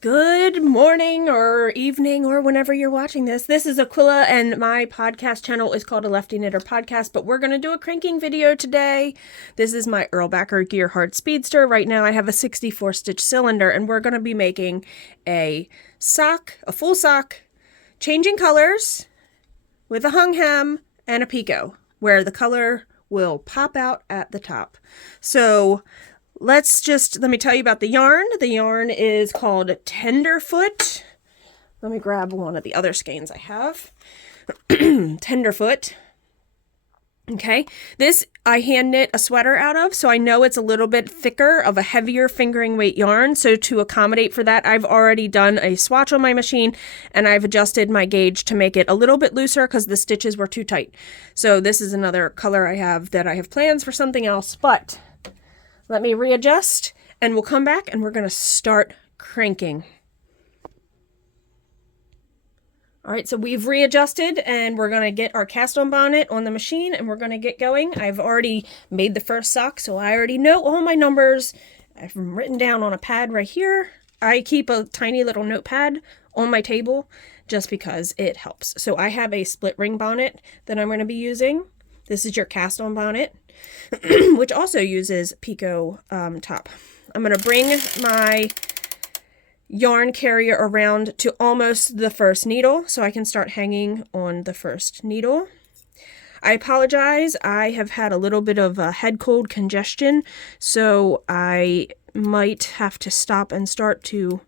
Good morning or evening or whenever you're watching this. This is Aquila and my podcast channel is called A Lefty Knitter Podcast, but we're going to do a cranking video today. This is my Erlbacher Gearhart Speedster. Right now I have a 64 stitch cylinder and we're going to be making a sock, a full sock, changing colors with a hung hem and a picot where the color will pop out at the top. So let me tell you about the yarn. The yarn is called Tenderfoot. Let me grab one of the other skeins I have. Tenderfoot. Okay, this I hand knit a sweater out of, so I know it's a little bit thicker of a heavier fingering weight yarn. So to accommodate for that, I've already done a swatch on my machine and I've adjusted my gauge to make it a little bit looser because the stitches were too tight. So this is another color I have that I have plans for something else, but let me readjust and we'll come back and we're going to start cranking. All right, so we've readjusted and we're going to get our cast on bonnet on the machine and we're going to get going. I've already made the first sock, so I already know all my numbers. I've written down on a pad right here. I keep a tiny little notepad on my table just because it helps. So I have a split ring bonnet that I'm going to be using. This is your cast on bonnet, which also uses Picot top. I'm going to bring my yarn carrier around to almost the first needle so I can start hanging on the first needle. I apologize, I have had a little bit of a head cold congestion, so I might have to stop and start to,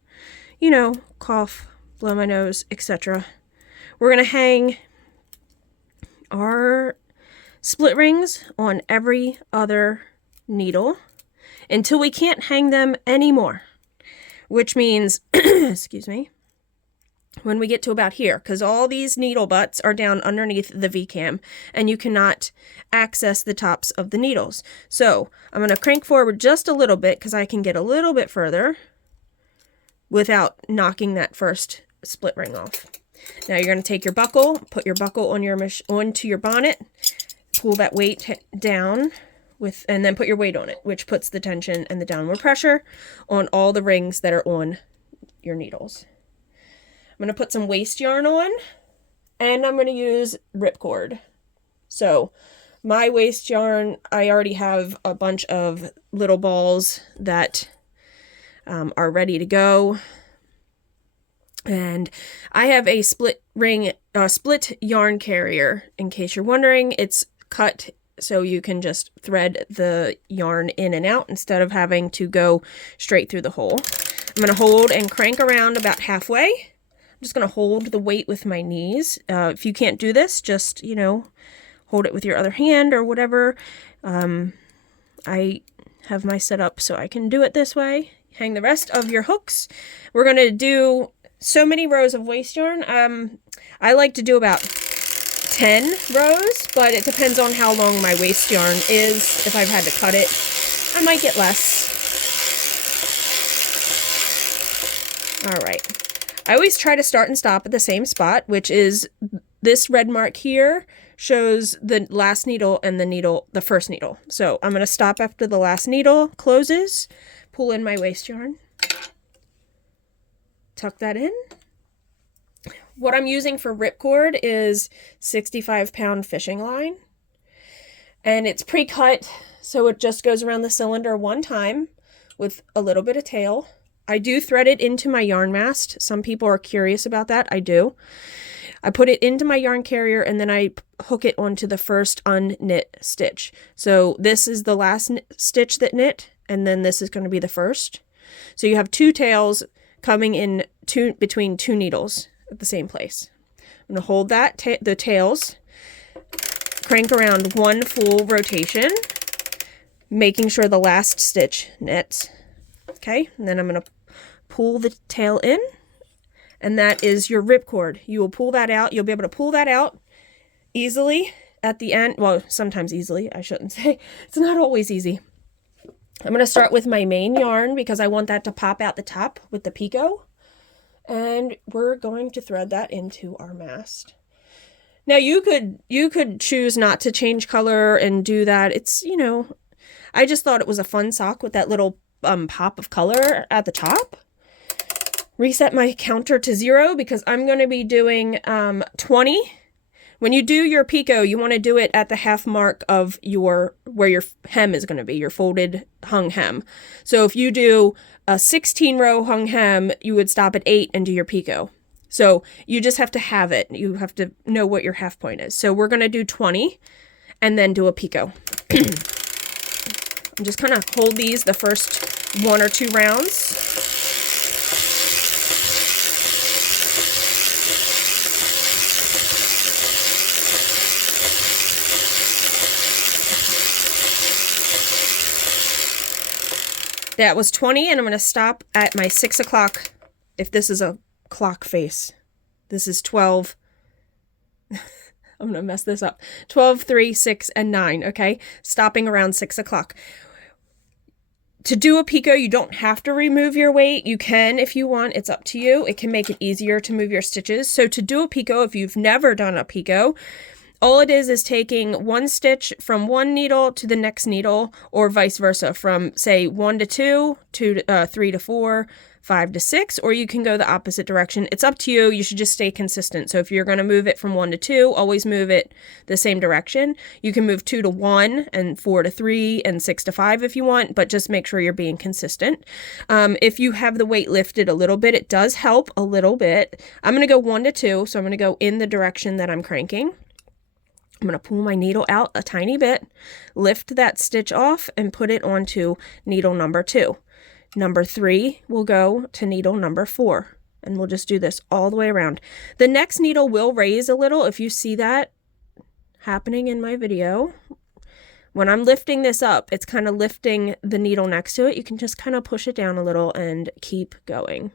cough, blow my nose, etc. We're going to hang our split rings on every other needle until we can't hang them anymore, which means, excuse me, when we get to about here, because all these needle butts are down underneath the V-cam and you cannot access the tops of the needles. So I'm going to crank forward just a little bit because I can get a little bit further without knocking that first split ring off. Now you're going to take your buckle, put your buckle on onto your bonnet, pull that weight down and then put your weight on it, which puts the tension and the downward pressure on all the rings that are on your needles. I'm going to put some waste yarn on and I'm going to use ripcord. So my waste yarn, I already have a bunch of little balls that are ready to go. And I have a split yarn carrier. In case you're wondering, it's cut so you can just thread the yarn in and out instead of having to go straight through the hole. I'm going to hold and crank around about halfway. I'm just going to hold the weight with my knees. If you can't do this, just, hold it with your other hand or whatever. I have my setup so I can do it this way. Hang the rest of your hooks. We're going to do so many rows of waste yarn. I like to do about 10 rows, but it depends on how long my waste yarn is. If I've had to cut it, I might get less. All right. I always try to start and stop at the same spot, which is this red mark here shows the last needle and the first needle. So I'm going to stop after the last needle closes, pull in my waste yarn, tuck that in. What I'm using for ripcord is 65-pound fishing line. And it's pre-cut, so it just goes around the cylinder one time with a little bit of tail. I do thread it into my yarn mast. Some people are curious about that. I do. I put it into my yarn carrier and then I hook it onto the first unknit stitch. So this is the last stitch that knit, and then this is going to be the first. So you have two tails coming in between two needles at the same place. I'm going to hold the tails, crank around one full rotation, making sure the last stitch knits. Okay, and then I'm going to pull the tail in, and that is your ripcord. You will pull that out. You'll be able to pull that out easily at the end. Well, sometimes easily, I shouldn't say. It's not always easy. I'm going to start with my main yarn because I want that to pop out the top with the Picot. And we're going to thread that into our mast. Now you could choose not to change color and do that. It's, I just thought it was a fun sock with that little pop of color at the top. reset my counter to 0 because I'm going to be doing 20. When you do your picot, you want to do it at the half mark of where your hem is going to be, your folded hung hem. So if you do a 16 row hung hem, you would stop at 8 and do your picot. So you just have to have it. You have to know what your half point is. So we're going to do 20 and then do a picot. I'm just kind of hold these the first 1 or 2 rounds. That was 20, and I'm going to stop at my 6 o'clock. If this is a clock face, this is 12. I'm going to mess this up. 12, 3, 6, and 9, okay? Stopping around 6 o'clock. To do a picot, you don't have to remove your weight. You can if you want. It's up to you. It can make it easier to move your stitches. So to do a picot, if you've never done a picot, all it is taking 1 stitch from one needle to the next needle, or vice versa, from say 1 to 2, 2 to 3 to 4, 5 to 6, or you can go the opposite direction. It's up to you. You should just stay consistent. So if you're going to move it from 1 to 2, always move it the same direction. You can move 2 to 1 and 4 to 3 and 6 to 5 if you want, but just make sure you're being consistent. If you have the weight lifted a little bit, it does help a little bit. I'm going to go 1 to 2, so I'm going to go in the direction that I'm cranking. I'm going to pull my needle out a tiny bit, lift that stitch off, and put it onto needle number 2. Number 3 will go to needle number 4, and we'll just do this all the way around. The next needle will raise a little if you see that happening in my video. When I'm lifting this up, it's kind of lifting the needle next to it. You can just kind of push it down a little and keep going.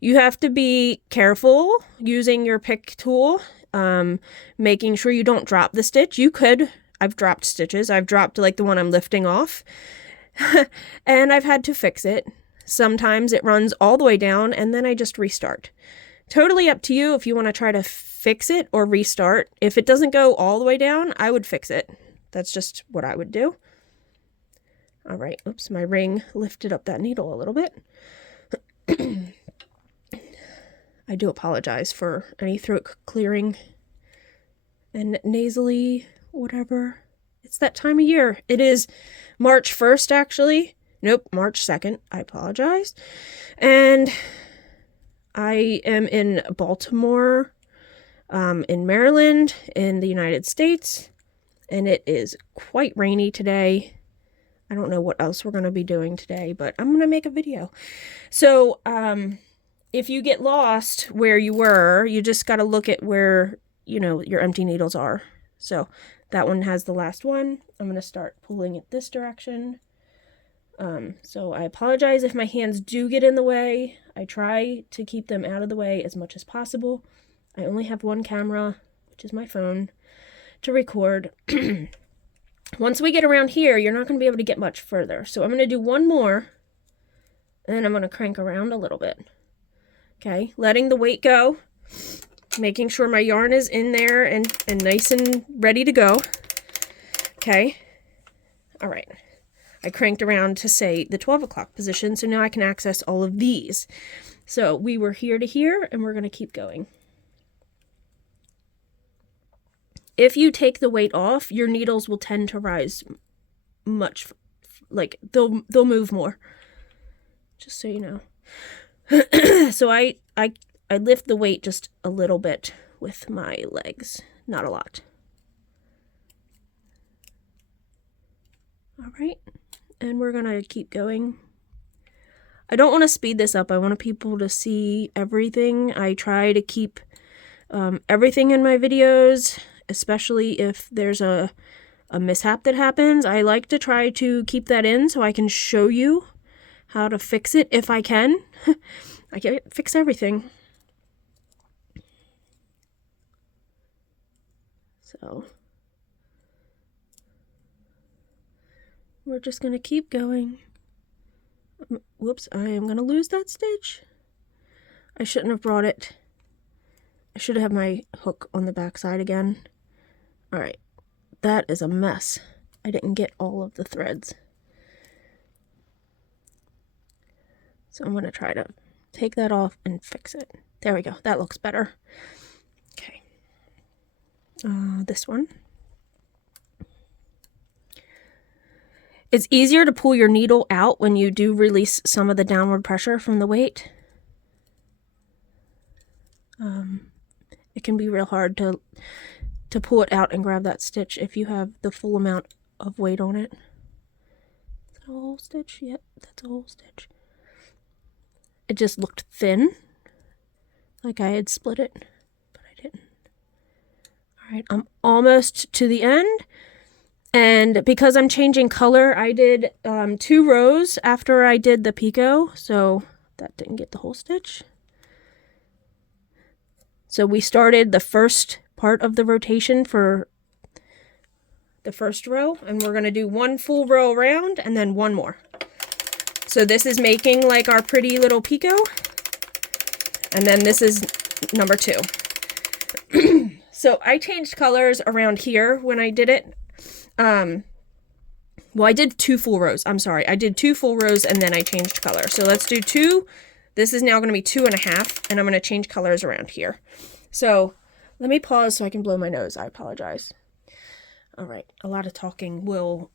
You have to be careful using your pick tool. Making sure you don't drop the stitch. I've dropped stitches. I've dropped like the one I'm lifting off and I've had to fix it. Sometimes it runs all the way down and then I just restart. Totally up to you if you want to try to fix it or restart. If it doesn't go all the way down, I would fix it. That's just what I would do. All right. Oops, my ring lifted up that needle a little bit. I do apologize for any throat clearing and nasally whatever. It's that time of year. It is March 1st, actually. Nope, March 2nd. I apologize. And I am in Baltimore, in Maryland, in the United States. And it is quite rainy today. I don't know what else we're going to be doing today, but I'm going to make a video. So, if you get lost where you were, you just got to look at where, your empty needles are. So that one has the last one. I'm going to start pulling it this direction. So I apologize if my hands do get in the way. I try to keep them out of the way as much as possible. I only have one camera, which is my phone, to record. Once we get around here, you're not going to be able to get much further. So I'm going to do one more, and then I'm going to crank around a little bit. Okay, letting the weight go, making sure my yarn is in there and nice and ready to go. Okay, all right. I cranked around to say the 12 o'clock position, so now I can access all of these. So we were here to here, and we're going to keep going. If you take the weight off, your needles will tend to rise much, like they'll move more, just so you know. So I lift the weight just a little bit with my legs, not a lot. All right, and we're gonna keep going. I don't want to speed this up. I want people to see everything. I try to keep everything in my videos, especially if there's a mishap that happens. I like to try to keep that in so I can show you how to fix it if I can. I can't fix everything. So we're just going to keep going. Whoops, I am going to lose that stitch. I shouldn't have brought it. I should have my hook on the back side again. All right, that is a mess. I didn't get all of the threads. So I'm going to try to take that off and fix it. There we go. That looks better. Okay. This one. It's easier to pull your needle out when you do release some of the downward pressure from the weight. It can be real hard to pull it out and grab that stitch if you have the full amount of weight on it. Is that a whole stitch? Yep, that's a whole stitch. It just looked thin, like I had split it, but I didn't. All right, I'm almost to the end. And because I'm changing color, I did 2 rows after I did the Picot, so that didn't get the whole stitch. So we started the first part of the rotation for the first row, and we're going to do 1 full row around and then 1 more. So this is making like our pretty little Picot, and then this is number 2. So I changed colors around here when I did it. Well, I did 2 full rows. I'm sorry. I did 2 full rows and then I changed color. So let's do 2. This is now going to be 2.5, and I'm going to change colors around here. So let me pause so I can blow my nose. I apologize. All right. A lot of talking will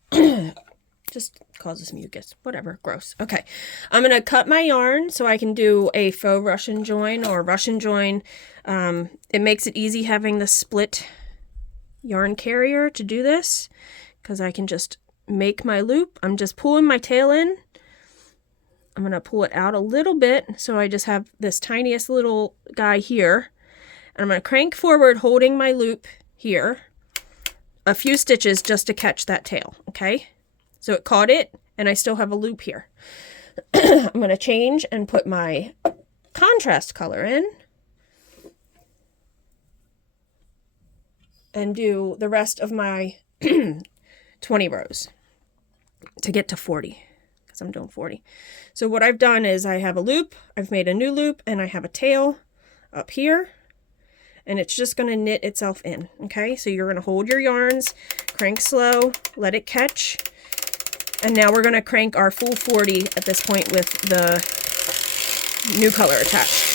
just causes mucus. Whatever. Gross. Okay. I'm going to cut my yarn so I can do a faux Russian join or Russian join. It makes it easy having the split yarn carrier to do this, because I can just make my loop. I'm just pulling my tail in. I'm going to pull it out a little bit, so I just have this tiniest little guy here. And I'm going to crank forward holding my loop here a few stitches just to catch that tail, okay? So it caught it, and I still have a loop here. I'm going to change and put my contrast color in. And do the rest of my 20 rows to get to 40, because I'm doing 40. So what I've done is I have a loop, I've made a new loop, and I have a tail up here, and it's just going to knit itself in, okay? So you're going to hold your yarns, crank slow, let it catch, and now we're going to crank our full 40 at this point with the new color attached.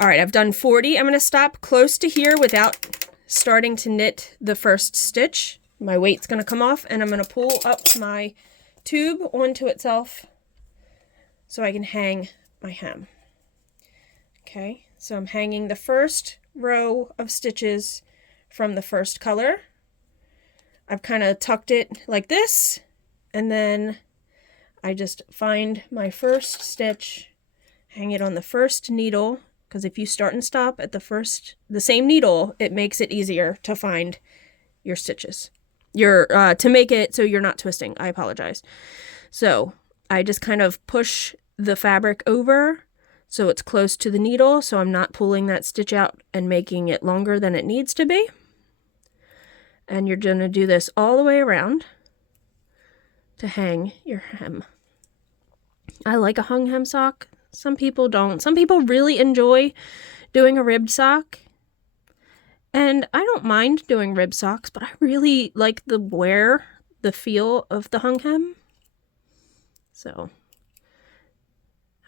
All right, I've done 40. I'm going to stop close to here without starting to knit the first stitch. My weight's going to come off, and I'm going to pull up my tube onto itself so I can hang my hem. Okay, so I'm hanging the first row of stitches from the first color. I've kind of tucked it like this, and then I just find my first stitch, hang it on the first needle, because if you start and stop at the same needle, it makes it easier to find your stitches. To make it so you're not twisting. I apologize. So I just kind of push the fabric over so it's close to the needle, so I'm not pulling that stitch out and making it longer than it needs to be. And you're going to do this all the way around to hang your hem. I like a hung hem sock. Some people don't. Some people really enjoy doing a ribbed sock. And I don't mind doing rib socks, but I really like the feel of the hung hem. So,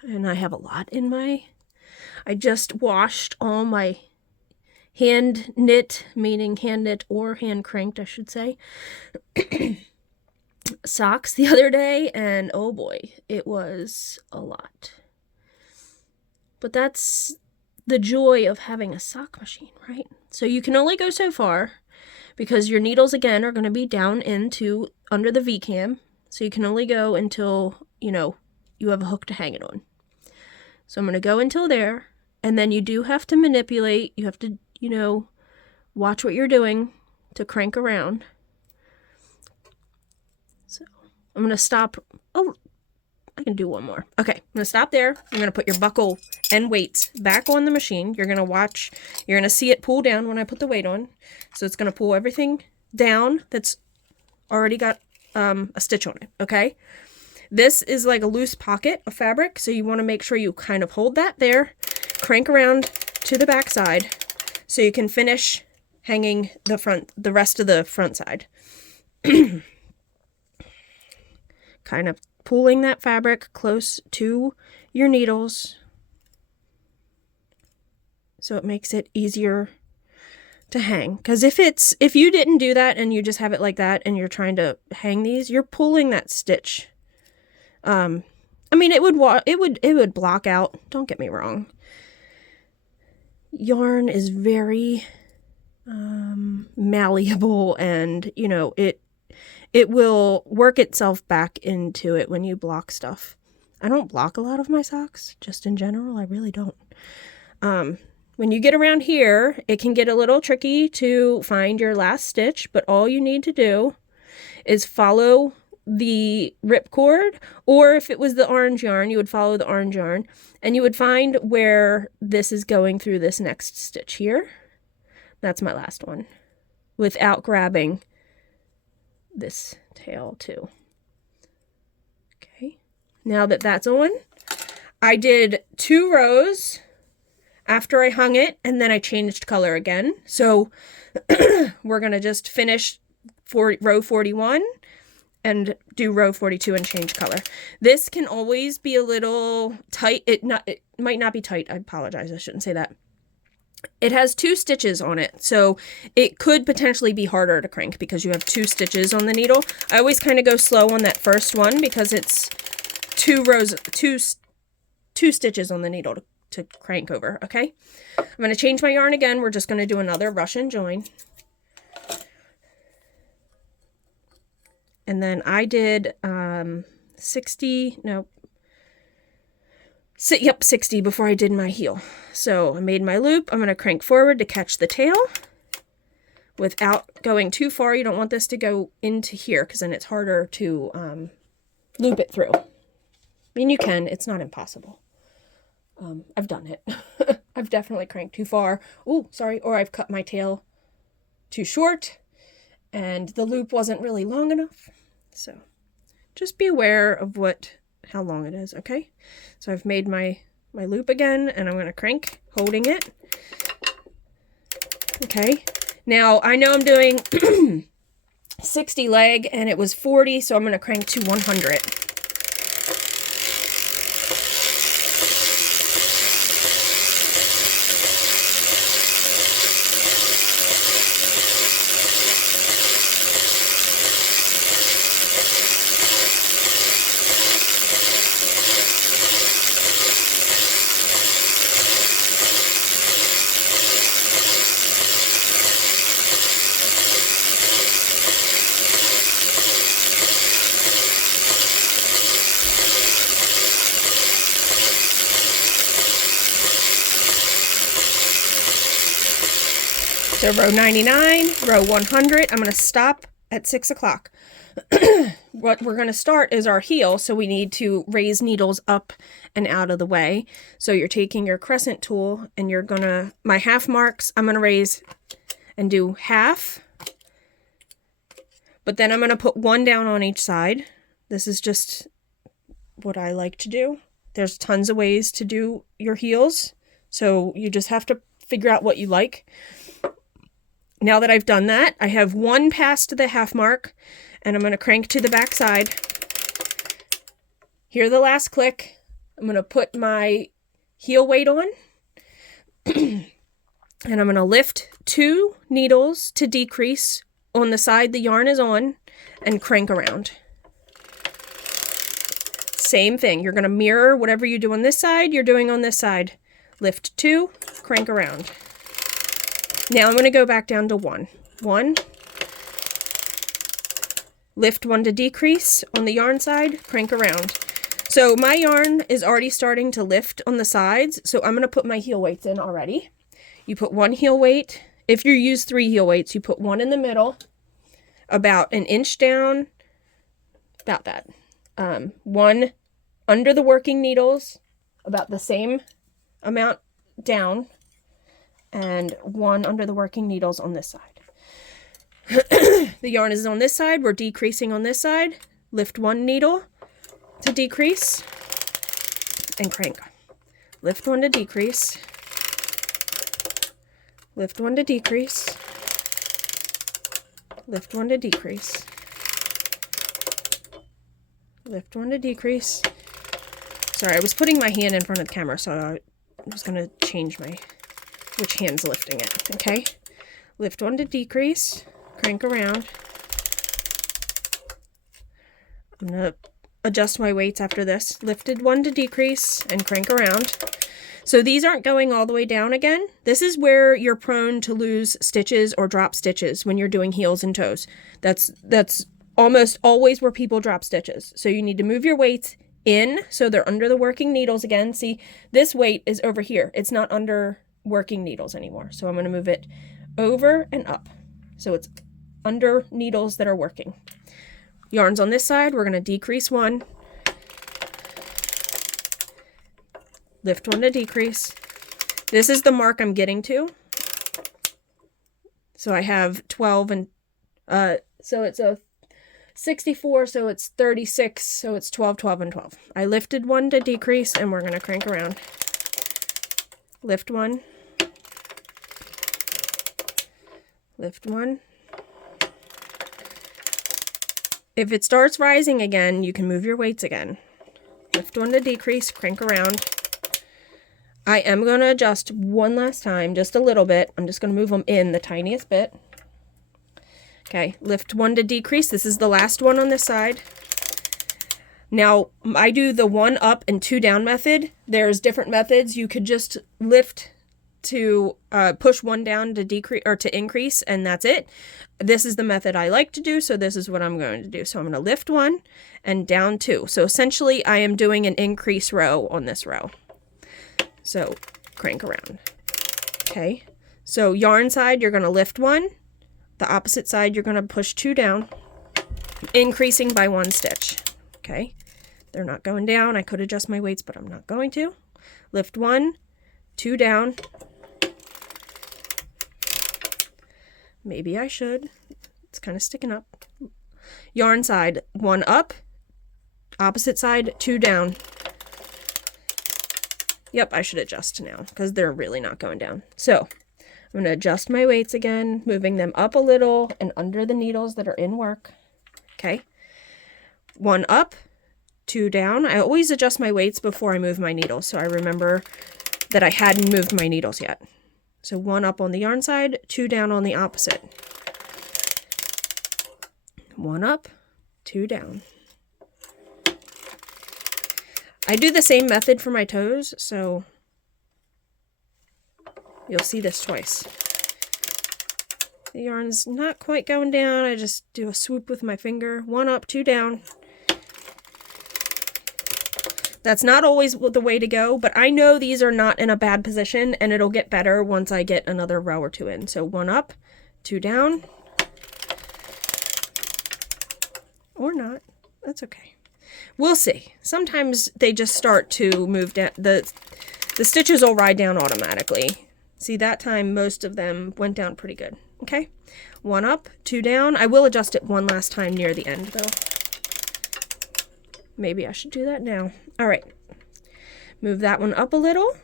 and I have a lot in I just washed all my hand knit, meaning hand knit or hand cranked, I should say, socks the other day, and oh boy, it was a lot. But that's the joy of having a sock machine, right? So you can only go so far because your needles again are going to be down into under the V-cam. So you can only go until, you have a hook to hang it on. So I'm going to go until there, and then you do have to manipulate. You have to, watch what you're doing to crank around. So I'm going to stop. Oh, I can do one more. Okay, I'm going to stop there. I'm going to put your buckle and weights back on the machine. You're going to watch. You're going to see it pull down when I put the weight on. So it's going to pull everything down that's already got a stitch on it, okay? This is like a loose pocket of fabric, so you want to make sure you kind of hold that there, crank around to the back side so you can finish hanging the rest of the front side. Kind of pulling that fabric close to your needles so it makes it easier to hang. Because if you didn't do that and you just have it like that and you're trying to hang these, you're pulling that stitch. I mean, it would block out. Don't get me wrong. Yarn is very malleable, and you know it will work itself back into it when you block stuff. I don't block a lot of my socks, just in general. I really don't. When you get around here, it can get a little tricky to find your last stitch, but all you need to do is follow the ripcord, or if it was the orange yarn, you would follow the orange yarn, and you would find where this is going through this next stitch here. That's my last one, without grabbing this tail too. Okay, now that that's on, I did 2 rows after I hung it, and then I changed color again. So we're gonna just finish for row 41 and do row 42 and change color. This can always be a little tight. It might not be tight. I apologize. I shouldn't say that. It has 2 stitches on it, so it could potentially be harder to crank because you have 2 stitches on the needle. I always kind of go slow on that first one because it's 2 stitches on the needle to crank over, okay? I'm going to change my yarn again. We're just going to do another Russian join. And then I did 60 before I did my heel. So I made my loop. I'm going to crank forward to catch the tail without going too far. You don't want this to go into here because then it's harder to loop it through. I mean, you can. It's not impossible. I've done it. I've definitely cranked too far. Oh, sorry. Or I've cut my tail too short and the loop wasn't really long enough. So just be aware of how long it is, okay? So I've made my loop again, and I'm going to crank, holding it. Okay. Now, I know I'm doing 60 leg, and it was 40, so I'm going to crank to 100. So row 99, row 100, I'm going to stop at 6 o'clock. What we're going to start is our heel, so we need to raise needles up and out of the way. So you're taking your crescent tool and you're going to, my half marks, I'm going to raise and do half. But then I'm going to put 1 down on each side. This is just what I like to do. There's tons of ways to do your heels, so you just have to figure out what you like. Now that I've done that, I have 1 past the half mark, and I'm going to crank to the back side. Hear the last click. I'm going to put my heel weight on, and I'm going to lift 2 needles to decrease on the side the yarn is on, and crank around. Same thing. You're going to mirror whatever you do on this side, you're doing on this side. Lift 2, crank around. Now I'm going to go back down to 1. 1. Lift 1 to decrease on the yarn side, crank around. So my yarn is already starting to lift on the sides, so I'm going to put my heel weights in already. You put 1 heel weight. If you use 3 heel weights, you put 1 in the middle, about 1 inch down, about that. 1 under the working needles, about the same amount down, and 1 under the working needles on this side. The yarn is on this side, we're decreasing on this side. Lift 1 needle to decrease and crank. Lift 1 to decrease. Lift 1 to decrease lift one to decrease, lift one to decrease. Sorry, I was putting my hand in front of the camera, so I was going to change which hand's lifting it, okay? Lift one to decrease, crank around. I'm going to adjust my weights after this. Lifted one to decrease and crank around. So these aren't going all the way down again. This is where you're prone to lose stitches or drop stitches when you're doing heels and toes. That's almost always where people drop stitches. So you need to move your weights in so they're under the working needles again. See, this weight is over here. It's not under working needles anymore. So I'm going to move it over and up. So it's under needles that are working. Yarns on this side, we're going to decrease one. Lift one to decrease. This is the mark I'm getting to. So I have 12 and, so it's a 64, so it's 36, so it's 12, 12, and 12. I lifted one to decrease, and we're going to crank around. Lift one. Lift one. If it starts rising again, you can move your weights again. Lift one to decrease, crank around. I am going to adjust one last time, just a little bit. I'm just going to move them in the tiniest bit. Okay, lift one to decrease. This is the last one on this side. Now, I do the 1 up and 2 down method. There's different methods. You could just lift to push 1 down to decrease or to increase, and that's it. This is the method I like to do, so this is what I'm going to do. So I'm going to lift 1 and down 2. So essentially, I am doing an increase row on this row. So crank around. Okay, so yarn side, you're going to lift 1. The opposite side, you're going to push 2 down, increasing by 1 stitch. Okay, they're not going down. I could adjust my weights, but I'm not going to. Lift 1, 2 down. Maybe I should. It's kind of sticking up. Yarn side, 1 up. Opposite side, 2 down. Yep, I should adjust now because they're really not going down. So I'm going to adjust my weights again, moving them up a little and under the needles that are in work. Okay. 1 up, 2 down. I always adjust my weights before I move my needles, so I remember that I hadn't moved my needles yet. So 1 up on the yarn side, 2 down on the opposite. 1 up, 2 down. I do the same method for my toes, so you'll see this twice. The yarn's not quite going down. I just do a swoop with my finger. 1 up, 2 down. That's not always the way to go, but I know these are not in a bad position, and it'll get better once I get another row or 2 in. So 1 up, 2 down. Or not. That's okay. We'll see. Sometimes they just start to move down. The stitches will ride down automatically. See, that time most of them went down pretty good. Okay, 1 up, 2 down. I will adjust it one last time near the end though. Maybe I should do that now. All right, move that one up a little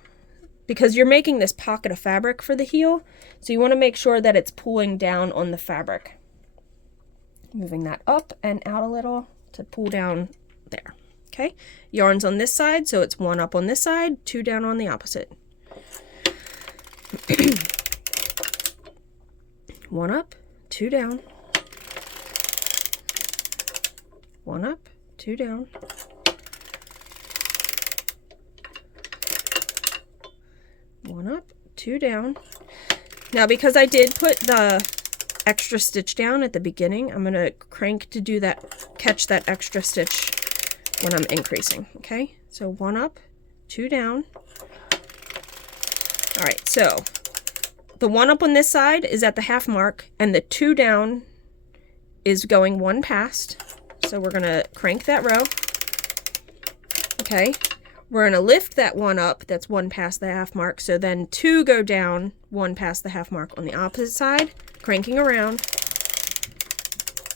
because you're making this pocket of fabric for the heel. So you want to make sure that it's pulling down on the fabric. Moving that up and out a little to pull down there. Okay, yarns on this side, so it's 1 up on this side, 2 down on the opposite. 1 up, 2 down. 1 up, 2 down. 1 up, 2 down. Now, because I did put the extra stitch down at the beginning, I'm going to crank to do that, catch that extra stitch when I'm increasing. Okay, so 1 up, 2 down. All right, so the 1 up on this side is at the half mark, and the 2 down is going 1 past. So we're going to crank that row. Okay, we're going to lift that 1 up, that's 1 past the half mark. So then 2 go down, 1 past the half mark on the opposite side, cranking around.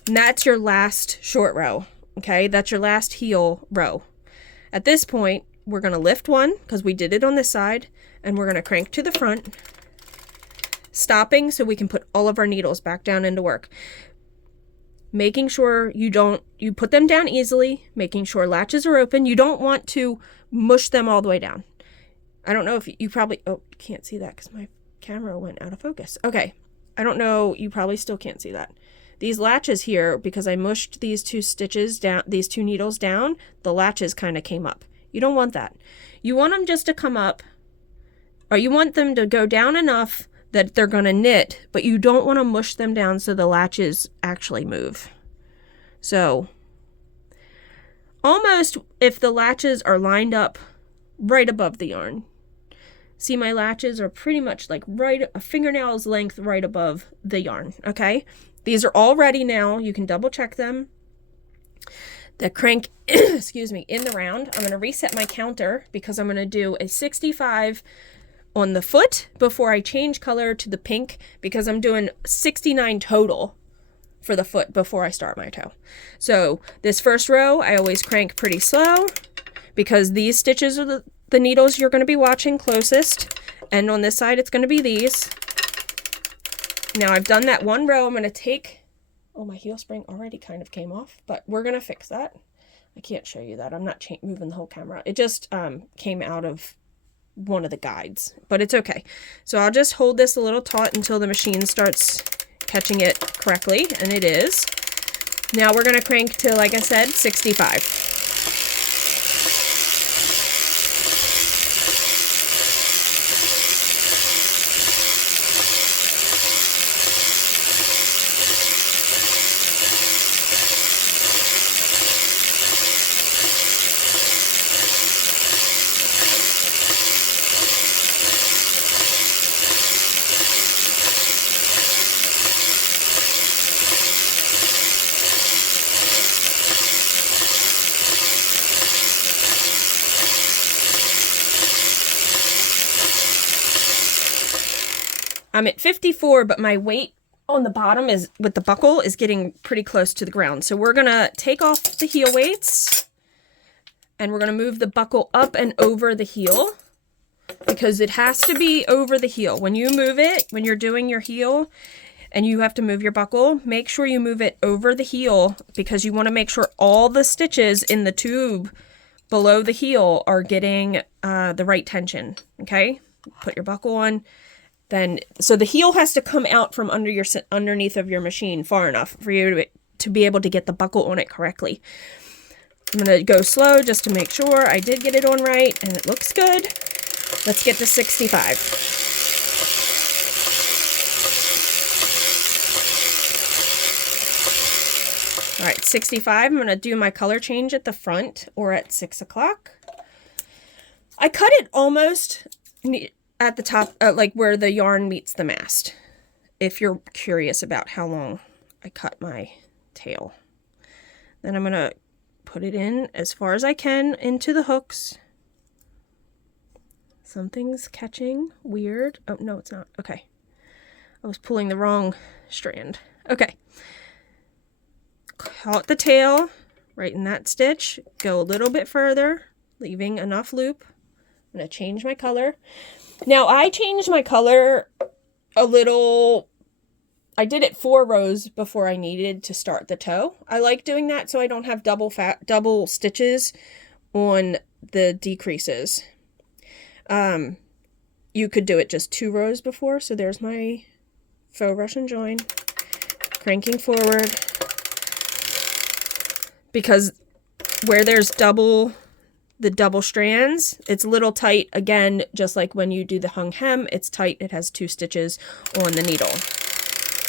And that's your last short row. Okay, that's your last heel row. At this point, we're going to lift 1 because we did it on this side, and we're going to crank to the front, stopping so we can put all of our needles back down into work. making sure you put them down easily, making sure latches are open. You don't want to mush them all the way down. I don't know if you probably, oh, you can't see that because my camera went out of focus. Okay. I don't know, you probably still can't see that. These latches here, because I mushed these two stitches down, these two needles down, the latches kind of came up. You don't want that. You want them just to come up, or you want them to go down enough that they're going to knit, but you don't want to mush them down so the latches actually move. So almost if the latches are lined up right above the yarn. See, my latches are pretty much like right a fingernail's length right above the yarn, okay? These are all ready now. You can double check them. The crank, excuse me, in the round. I'm going to reset my counter because I'm going to do a 65 on the foot before I change color to the pink, because I'm doing 69 total for the foot before I start my toe. So this first row, I always crank pretty slow because these stitches are the needles you're going to be watching closest. And on this side, it's going to be these. Now I've done that one row. I'm going to take, oh, my heel spring already kind of came off, but we're going to fix that. I can't show you that. I'm not moving the whole camera. It just came out of one of the guides, but it's okay. So I'll just hold this a little taut until the machine starts catching it correctly, and it is. Now we're going to crank to, like I said, 65. I'm at 54, but my weight on the bottom is with the buckle is getting pretty close to the ground. So we're going to take off the heel weights and we're going to move the buckle up and over the heel because it has to be over the heel. When you move it, when you're doing your heel and you have to move your buckle, make sure you move it over the heel because you want to make sure all the stitches in the tube below the heel are getting the right tension. Okay, put your buckle on. Then, so the heel has to come out from underneath of your machine far enough for you to be able to get the buckle on it correctly. I'm going to go slow just to make sure I did get it on right and it looks good. Let's get to 65. All right, 65. I'm going to do my color change at the front or at 6 o'clock. I cut it almost at the top, like where the yarn meets the mast, if you're curious about how long I cut my tail. Then I'm going to put it in as far as I can into the hooks. Something's catching. Weird. Oh, no, it's not. Okay. I was pulling the wrong strand. Okay. Caught the tail right in that stitch. Go a little bit further, leaving enough loop. I'm going to change my color. Now, I changed my color a little. I did it 4 rows before I needed to start the toe. I like doing that so I don't have double stitches on the decreases. You could do it just 2 rows before. So there's my faux Russian join. Cranking forward. Because where there's the double strands, it's a little tight. Again, just like when you do the hung hem, it's tight. It has 2 stitches on the needle.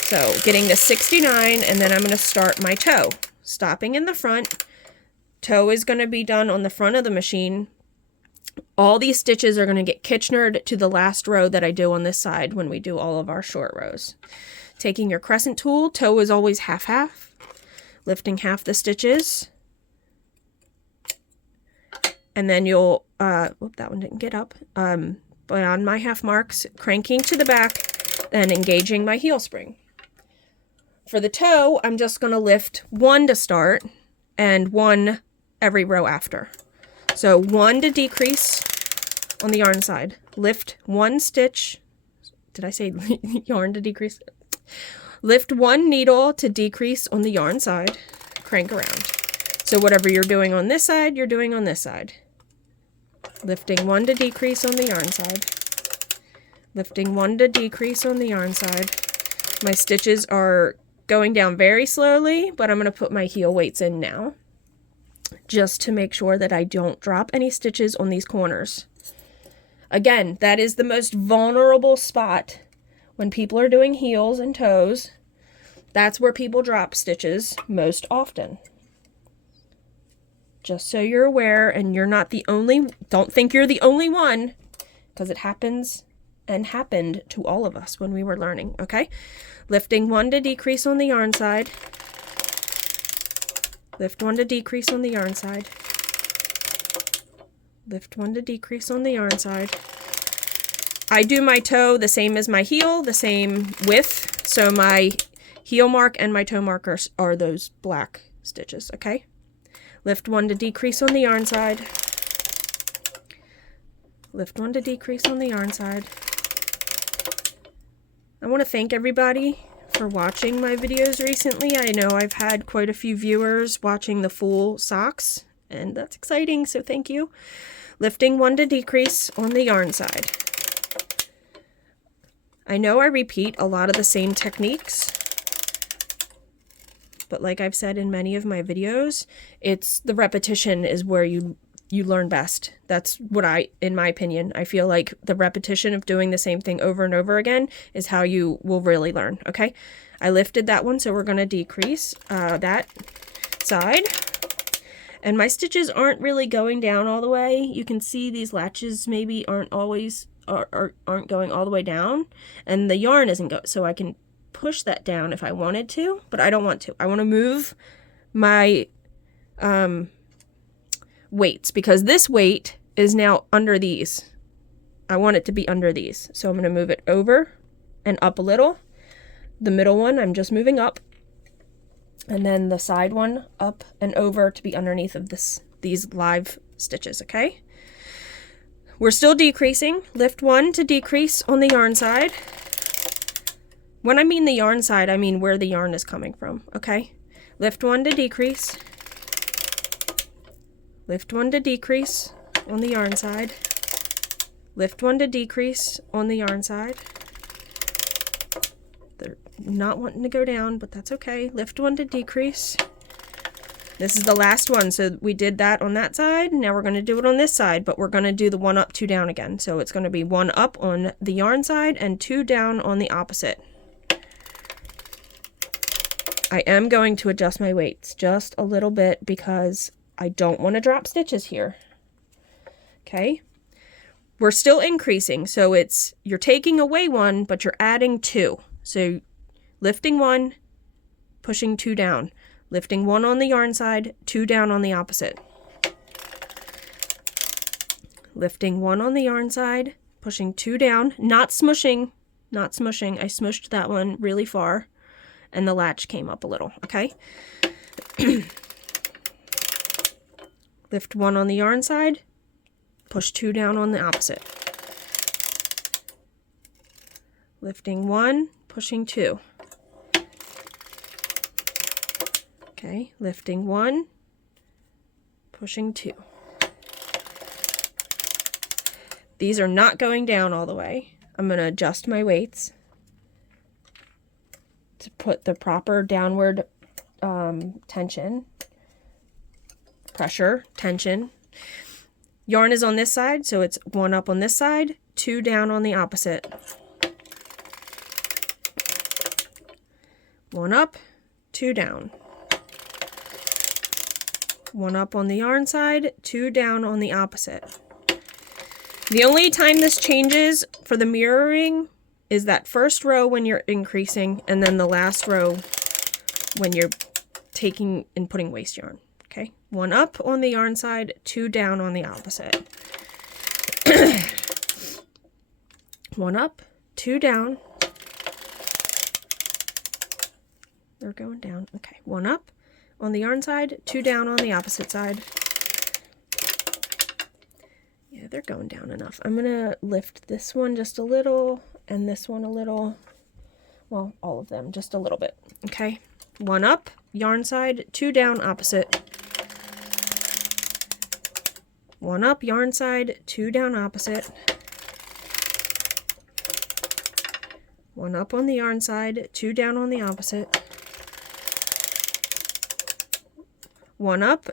So getting to 69, and then I'm going to start my toe. Stopping in the front. Toe is going to be done on the front of the machine. All these stitches are going to get Kitchenered to the last row that I do on this side when we do all of our short rows. Taking your crescent tool, toe is always half-half. Lifting half the stitches. And then you'll, whoop, that one didn't get up. But on my half marks, cranking to the back, then engaging my heel spring. For the toe, I'm just going to lift 1 to start and 1 every row after. So 1 to decrease on the yarn side. Lift 1 stitch. Did I say yarn to decrease? Lift one needle to decrease on the yarn side, crank around. So whatever you're doing on this side, you're doing on this side. Lifting one to decrease on the yarn side. Lifting one to decrease on the yarn side. My stitches are going down very slowly, but I'm going to put my heel weights in now, just to make sure that I don't drop any stitches on these corners. Again, that is the most vulnerable spot when people are doing heels and toes. That's where people drop stitches most often. Just so you're aware, and you're not the only, don't think you're the only one, because it happens and happened to all of us when we were learning, okay? Lifting one to decrease on the yarn side. Lift one to decrease on the yarn side. Lift one to decrease on the yarn side. I do my toe the same as my heel, the same width. So my heel mark and my toe markers are those black stitches, okay? Lift one to decrease on the yarn side. Lift one to decrease on the yarn side. I want to thank everybody for watching my videos recently. I know I've had quite a few viewers watching the full socks, and that's exciting, so thank you. Lifting one to decrease on the yarn side. I know I repeat a lot of the same techniques, but like I've said in many of my videos, it's the repetition is where you learn best. That's what in my opinion, I feel like the repetition of doing the same thing over and over again is how you will really learn, okay? I lifted that one, so we're going to decrease that side. And my stitches aren't really going down all the way. You can see these latches maybe aren't always, aren't going all the way down. And the yarn isn't going, so I can push that down if I wanted to, but I don't want to. I want to move my weights, because this weight is now under these. I want it to be under these. So I'm going to move it over and up a little. The middle one, I'm just moving up. And then the side one up and over to be underneath of these live stitches, okay? We're still decreasing. Lift one to decrease on the yarn side. When I mean the yarn side, I mean where the yarn is coming from, okay? Lift one to decrease. Lift one to decrease on the yarn side. Lift one to decrease on the yarn side. They're not wanting to go down, but that's okay. Lift one to decrease. This is the last one, so we did that on that side. Now we're going to do it on this side, but we're going to do the one up, two down again. So it's going to be one up on the yarn side and two down on the opposite. I am going to adjust my weights just a little bit because I don't want to drop stitches here. Okay. We're still increasing. So you're taking away one, but you're adding two. So lifting one, pushing two down. Lifting one on the yarn side, two down on the opposite. Lifting one on the yarn side, pushing two down, not smushing, not smushing. I smushed that one really far and the latch came up a little, okay? Lift one on the yarn side, push two down on the opposite. Lifting one, pushing two. Okay, lifting one, pushing two. These are not going down all the way. I'm going to adjust my weights to put the proper downward tension. Pressure, tension. Yarn is on this side, so it's one up on this side, two down on the opposite. One up, two down. One up on the yarn side, two down on the opposite. The only time this changes for the mirroring is that first row when you're increasing, and then the last row when you're taking and putting waste yarn. Okay, one up on the yarn side, two down on the opposite. One up, two down. They're going down. Okay, one up on the yarn side, two down on the opposite side. Yeah, they're going down enough. I'm going to lift this one just a little and this one a little. Well, all of them, just a little bit. Okay, 1 up, yarn side, 2 down, opposite. 1 up, yarn side, 2 down, opposite. 1 up on the yarn side, 2 down on the opposite. 1 up,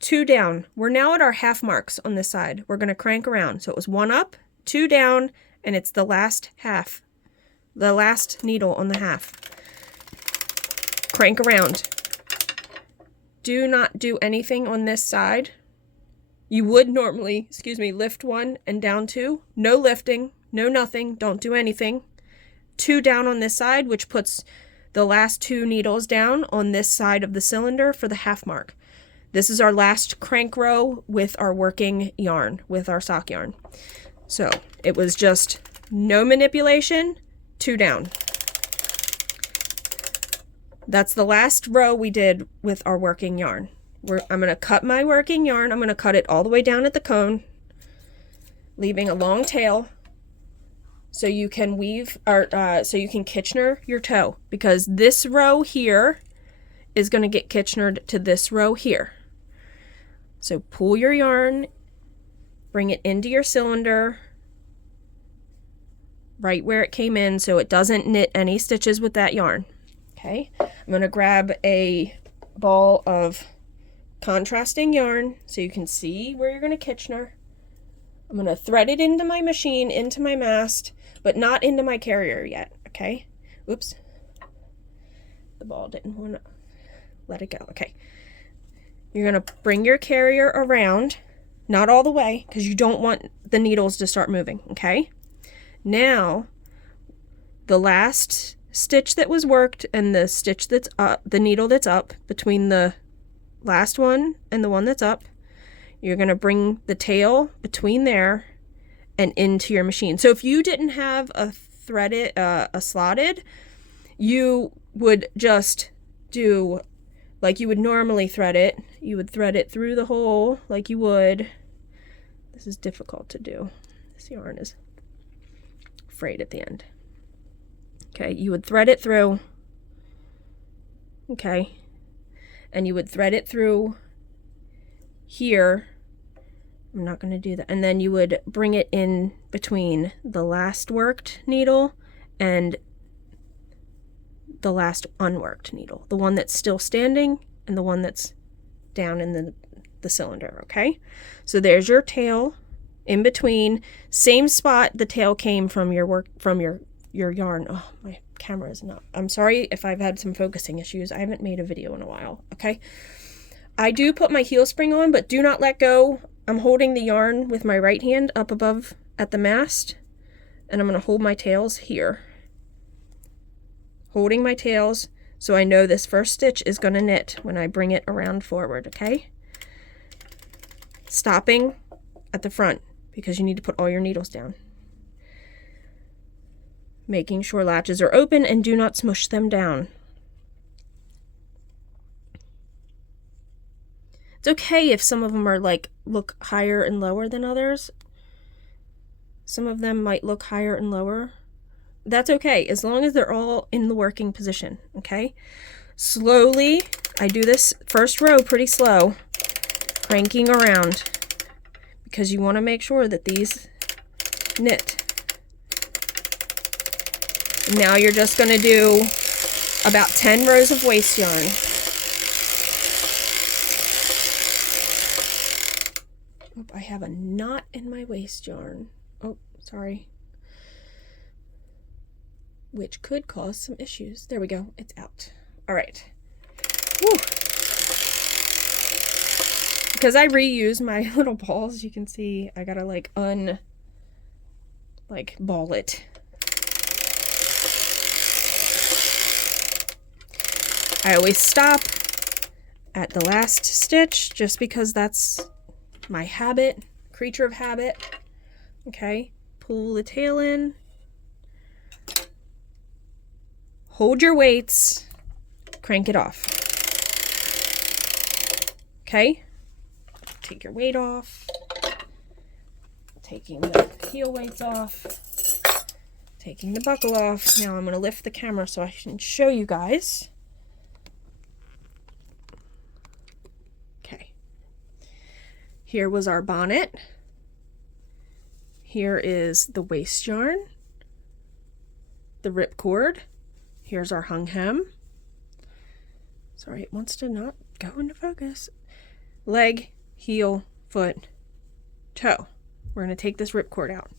2 down. We're now at our half marks on this side. We're going to crank around. So it was 1 up, 2 down, and it's the last half. The last needle on the half. Crank around. Do not do anything on this side. You would normally, lift 1 and down 2. No lifting, no nothing, don't do anything. 2 down on this side, which puts the last 2 needles down on this side of the cylinder for the half mark. This is our last crank row with our working yarn, with our sock yarn. So it was just no manipulation, 2 down. That's the last row we did with our working yarn. I'm going to cut my working yarn. I'm going to cut it all the way down at the cone, leaving a long tail so you can weave, or so you can Kitchener your toe, because this row here is going to get Kitchenered to this row here. So pull your yarn, bring it into your cylinder, right where it came in so it doesn't knit any stitches with that yarn. Okay, I'm going to grab a ball of contrasting yarn so you can see where you're going to Kitchener. I'm going to thread it into my machine, into my mast, but not into my carrier yet, okay? Oops. The ball didn't want to let it go. Okay. You're going to bring your carrier around, not all the way, because you don't want the needles to start moving, okay? Now, the last stitch that was worked and the stitch that's up, the needle that's up between the last one and the one that's up, you're going to bring the tail between there and into your machine. So if you didn't have a threaded, a slotted, you would just do like you would normally thread it. You would thread it through the hole like you would. This is difficult to do. This yarn is frayed at the end. Okay, you would thread it through. Okay, and you would thread it through here. I'm not going to do that. And then you would bring it in between the last worked needle and the last unworked needle. The one that's still standing and the one that's down in the cylinder, okay? So there's your tail in between. Same spot the tail came from your yarn. Oh, my camera is not. I'm sorry if I've had some focusing issues. I haven't made a video in a while, okay? I do put my heel spring on, but do not let go. I'm holding the yarn with my right hand up above at the mast, and I'm going to hold my tails here. Holding my tails so I know this first stitch is going to knit when I bring it around forward, okay? Stopping at the front because you need to put all your needles down. Making sure latches are open and do not smush them down. It's okay if some of them are look higher and lower than others. Some of them might look higher and lower. That's okay, as long as they're all in the working position, okay? Slowly, I do this first row pretty slow, cranking around, because you want to make sure that these knit. Now you're just going to do about 10 rows of waste yarn. Oh, I have a knot in my waste yarn. Oh, sorry. Which could cause some issues. There we go. It's out. All right. Whew. Because I reuse my little balls, you can see I gotta ball it. I always stop at the last stitch just because that's my habit, creature of habit. Okay, pull the tail in. Hold your weights, crank it off. Okay, take your weight off. Taking the heel weights off. Taking the buckle off. Now I'm going to lift the camera so I can show you guys. Okay. Here was our bonnet. Here is the waist yarn, the ripcord. Here's our hung hem. Sorry, it wants to not go into focus. Leg, heel, foot, toe. We're going to take this ripcord out.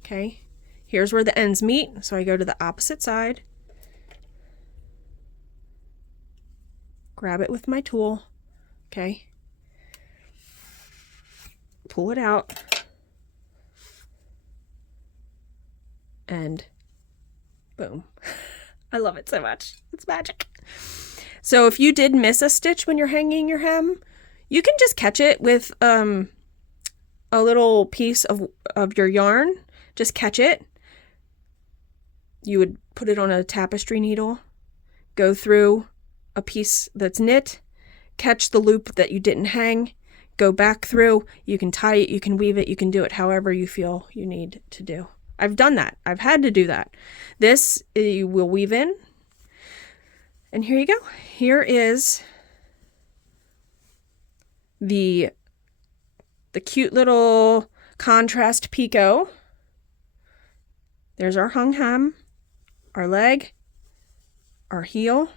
Okay, here's where the ends meet. So I go to the opposite side, grab it with my tool. Okay, pull it out, and boom. I love it so much. It's magic. So if you did miss a stitch when you're hanging your hem, you can just catch it with a little piece of your yarn. Just catch it. You would put it on a tapestry needle, go through a piece that's knit, catch the loop that you didn't hang, go back through. You can tie it, you can weave it, you can do it however you feel you need to do. I've done that. I've had to do that. This you will weave in. And here you go. Here is the cute little contrast picot. There's our hung hem, our leg, our heel,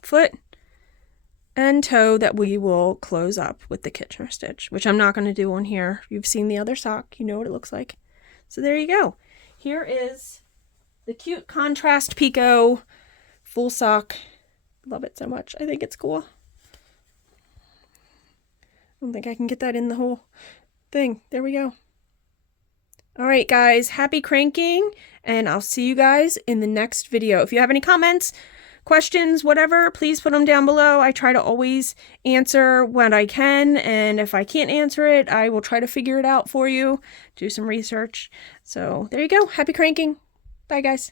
foot, and toe that we will close up with the Kitchener stitch, which I'm not going to do on here. You've seen the other sock. You know what it looks like. So there you go. Here is the cute contrast picot full sock. Love it so much. I think it's cool. I don't think I can get that in the whole thing. There we go. All right, guys, happy cranking, and I'll see you guys in the next video. If you have any comments, questions, whatever, please put them down below. I try to always answer when I can, and if I can't answer it, I will try to figure it out for you, do some research. So there you go. Happy cranking. Bye, guys.